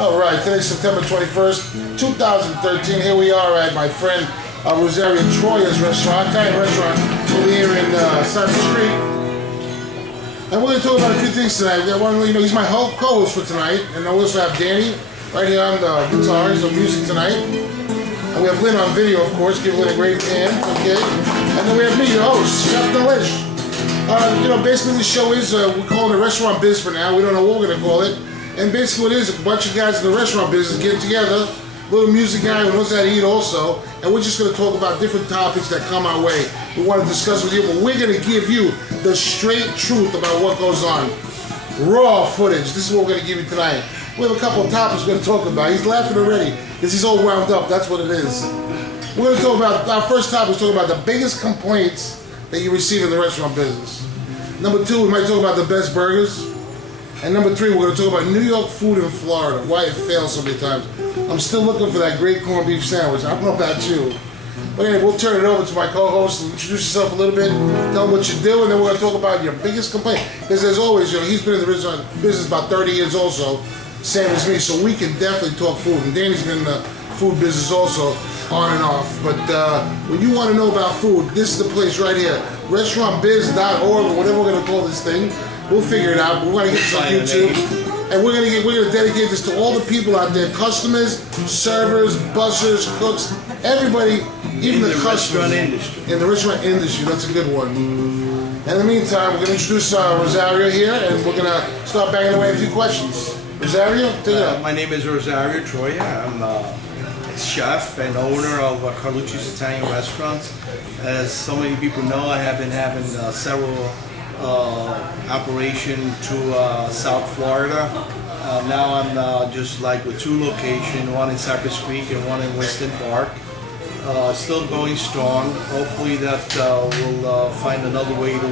All right, today's September 21st, 2013. Here we are at my friend Rosario Troya's restaurant, Italian restaurant over here in Cypress Street. And we're going to talk about a few things tonight. I want to let you know he's my co-host for tonight. And I also have Danny right here on the guitars, the music tonight. And we have Lynn on video, of course. Give Lynn a great hand, okay? And then we have me, your host, Chef Delish. Basically the show is, we call it a restaurant biz for now. We don't know what we're going to call it. And basically what it is, a bunch of guys in the restaurant business getting together, little music guy who knows how to eat also, and we're just going to talk about different topics that come our way. We want to discuss with you, but we're going to give you the straight truth about what goes on. Raw footage. This is what we're going to give you tonight. We have a couple of topics we're going to talk about. He's laughing already because he's all wound up. That's what it is. We're going to talk about, our first topic is talking about the biggest complaints that you receive in the restaurant business. Number two, we might talk about the best burgers. And number three, we're going to talk about New York food in Florida, why it fails so many times. I'm still looking for that great corned beef sandwich. I don't know about you. But anyway, we'll turn it over to my co-host. Introduce yourself a little bit, tell them what you do, and then we're going to talk about your biggest complaint. Because as always, he's been in the restaurant business about 30 years also, same as me, so we can definitely talk food. And Danny's been in the food business also, on and off. But when you want to know about food, this is the place right here. Restaurantbiz.org, or whatever we're going to call this thing. We'll figure it out. We're going to get this on YouTube. And we're going to dedicate this to all the people out there, customers, servers, bussers, cooks, everybody, even the customers. In the restaurant industry. That's a good one. In the meantime, we're going to introduce Rosario here, and we're going to start banging away a few questions. Rosario, take it up. My name is Rosario Troya. I'm a chef and owner of Carlucci's Italian Restaurants. As so many people know, I have been having several operation to South Florida. Now I'm just like with two locations, one in Cypress Creek and one in Winston Park. Still going strong. Hopefully that we'll find another way to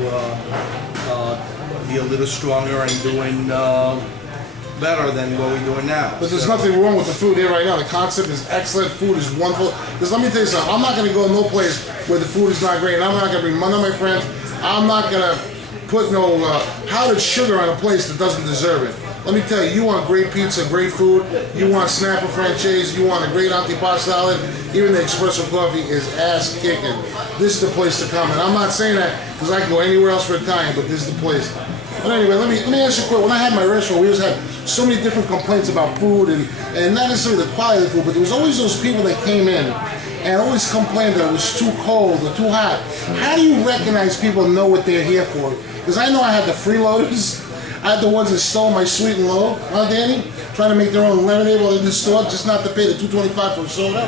be a little stronger and doing better than what we're doing now. But there's nothing wrong with the food here right now. The concept is excellent. Food is wonderful. Because let me tell you something. I'm not going to go no place where the food is not great. And I'm not going to bring none of my friends. I'm not going to put no powdered sugar on a place that doesn't deserve it. Let me tell you, you want great pizza, great food, you want snapper franchise, you want a great antipasto salad, even the espresso coffee is ass kicking. This is the place to come. And I'm not saying that because I can go anywhere else for Italian, but this is the place. But anyway, let me ask you a question. When I had my restaurant, we always had so many different complaints about food and not necessarily the quality of the food, but there was always those people that came in and always complained that it was too cold or too hot. How do you recognize people and know what they're here for? Because I know I had the freeloaders. I had the ones that stole my sweet and low, huh, Danny? Trying to make their own lemonade while in the store, just not to pay the $2.25 for a soda.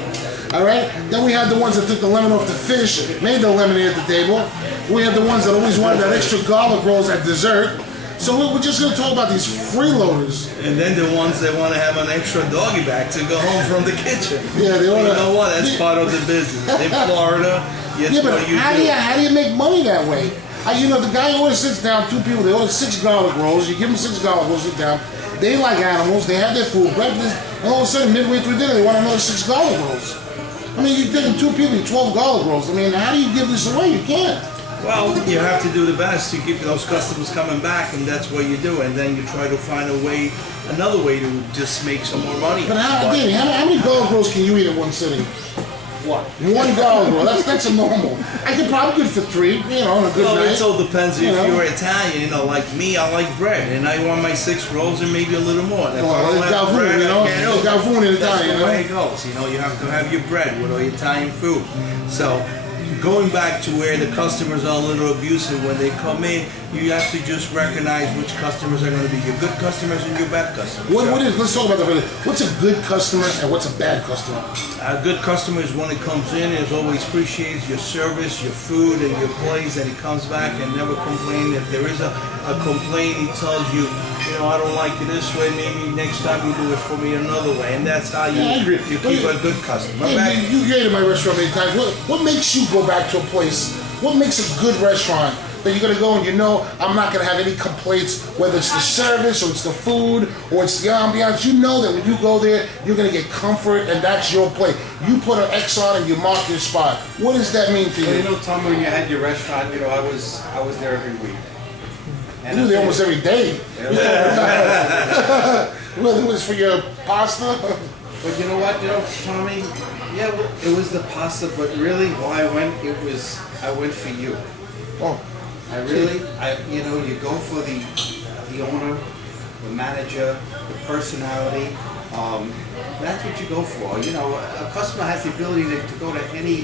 All right? Then we had the ones that took the lemon off the fish, made the lemonade at the table. We had the ones that always wanted that extra garlic rolls at dessert. So we're just going to talk about these freeloaders. And then the ones that want to have an extra doggy bag to go home from the kitchen. Yeah, they want to. You know what? That's part of the business. In Florida, it's yeah, but what you how do you make money that way? The guy always sits down, two people, they order 6 garlic rolls, you give them 6 garlic rolls, sit down. They like animals, they have their food, breakfast, and all of a sudden, midway through dinner, they want another 6 garlic rolls. I mean, you're taking 2 people, 12 garlic rolls. I mean, how do you give this away? You can't. Well, you have to do the best to keep those customers coming back, and that's what you do. And then you try to find another way to just make some more money. But how many garlic rolls can you eat in one sitting? What? 1 garlic roll. That's a normal. I could probably get for 3, on a good night. It all depends if you're Italian. Like me, I like bread, and I want my 6 rolls and maybe a little more. If I don't have bread, I can't. Galvun in Italian. That's the way it goes. You have to have your bread with all your Italian food. So, going back to where the customers are a little abusive when they come in, you have to just recognize which customers are going to be your good customers and your bad customers. Let's talk about that. What's a good customer and what's a bad customer? A good customer is when it comes in, is always appreciates your service, your food, and your place, and he comes back and never complain. If there is a complaint, he tells you, I don't like it this way, maybe next time you do it for me another way. And that's how you keep a good customer. You created my restaurant many times. What makes you go back to a place? What makes a good restaurant that you're going to go and I'm not going to have any complaints, whether it's the service or it's the food or it's the ambiance. You know that when you go there, you're going to get comfort and that's your place. You put an X on and you mark your spot. What does that mean to you? Well, Tom, when you had your restaurant, I was there every week. And you do there almost every day. Well, Well, it was for your pasta. But you know what, Tommy? Yeah, well, it was the pasta, but really, why I went, I went for you. Oh, You go for the owner, the manager, the personality. That's what you go for. A customer has the ability to go to any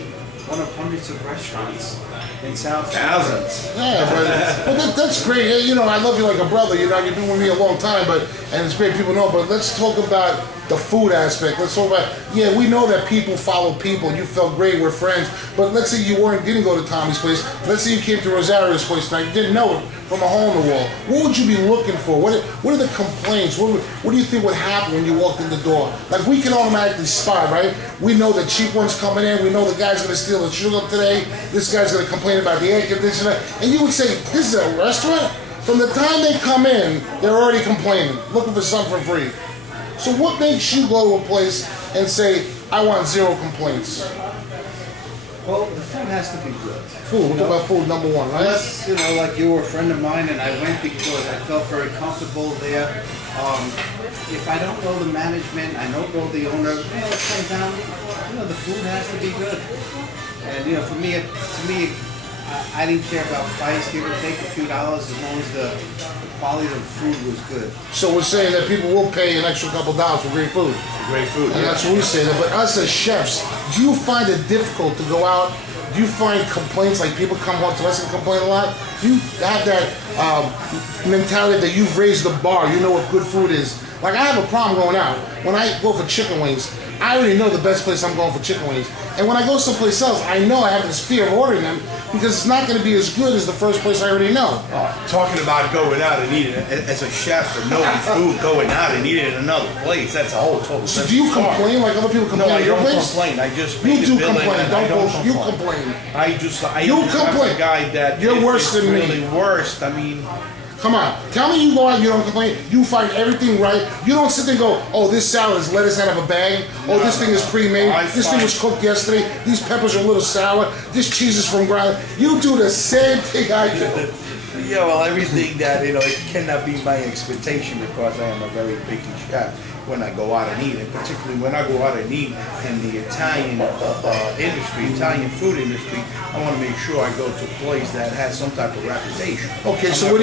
one of hundreds of restaurants in South Thousands. yeah, but that's great. I love you like a brother. You've been with me a long time, and it's great people know. But let's talk about the food aspect. Let's talk about, we know that people follow people. You felt great, we're friends. But let's say you didn't go to Tommy's place. Let's say you came to Rosario's place tonight. You didn't know it from a hole in the wall. What would you be looking for? What are the complaints? What do you think would happen when you walked in the door? Like, we can automatically spot, right? We know the cheap one's coming in. We know the guy's going to steal the sugar today. This guy's going to complain about the air conditioner. And you would say, this is a restaurant? From the time they come in, they're already complaining, looking for something for free. So what makes you go to a place and say, I want 0 complaints? Well, the food has to be good. Food, we'll talk about food number one, right? Unless, like you were a friend of mine and I went because I felt very comfortable there. If I don't know the management, I don't know the owner, it comes down, the food has to be good. And, for me, I didn't care about price, give or take a few dollars as long as the quality of the food was good. So we're saying that people will pay an extra couple dollars for great food. Great food. And that's what we say. But us as chefs, do you find it difficult to go out? Do you find complaints, like people come home to us and complain a lot? Do you have that mentality that you've raised the bar, you know what good food is? Like, I have a problem going out. When I go for chicken wings, I already know the best place I'm going for chicken wings. And when I go someplace else, I know I have this fear of ordering them because it's not going to be as good as the first place I already know. Talking about going out and eating as a chef or knowing food, going out and eating at another place, that's a whole total. So do you complain like other people complain No, I at your don't place? complain. I just You pay the do bill complain. and I Don't don't you complain. complain. I You am complain. a guy that You're if worse it's than me. really worst. I mean, Come on, tell me you go out, you don't complain, you find everything right. You don't sit there and go, oh, this salad is lettuce out of a bag. Oh, this thing is pre-made. This thing was cooked yesterday. These peppers are a little sour. This cheese is from ground. You do the same thing I do. Yeah, well, everything that, it cannot be my expectation because I am a very picky chef when I go out and eat, and particularly when I go out and eat in the Italian industry, Italian food industry, I want to make sure I go to a place that has some type of reputation. Okay, so what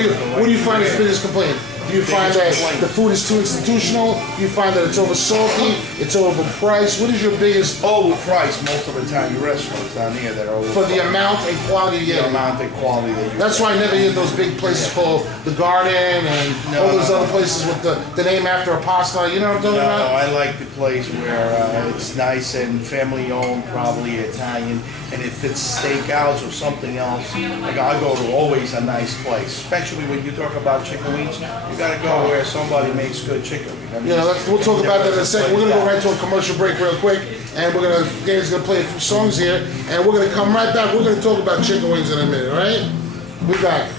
do you find is the biggest complaint? Do you find that the food is too institutional? Do you find that it's over salty? It's overpriced? What is your biggest Overpriced, most of Italian restaurants down here that are overpriced. for the amount and quality you The get? amount and quality that you That's get. why I never eat those big places called The Garden and all those other places with the name after a pasta. You know what I'm talking No, about? I like the place where it's nice and family owned, probably Italian, and if it's steakhouse or something else, like I go to always a nice place. Especially when you talk about chicken wings, you gotta go where somebody makes good chicken wings. I mean, We'll talk about that in a second. We're gonna go right to a commercial break real quick, and Danny's gonna play a few songs here, and we're gonna come right back. We're gonna talk about chicken wings in a minute, all right? We're back.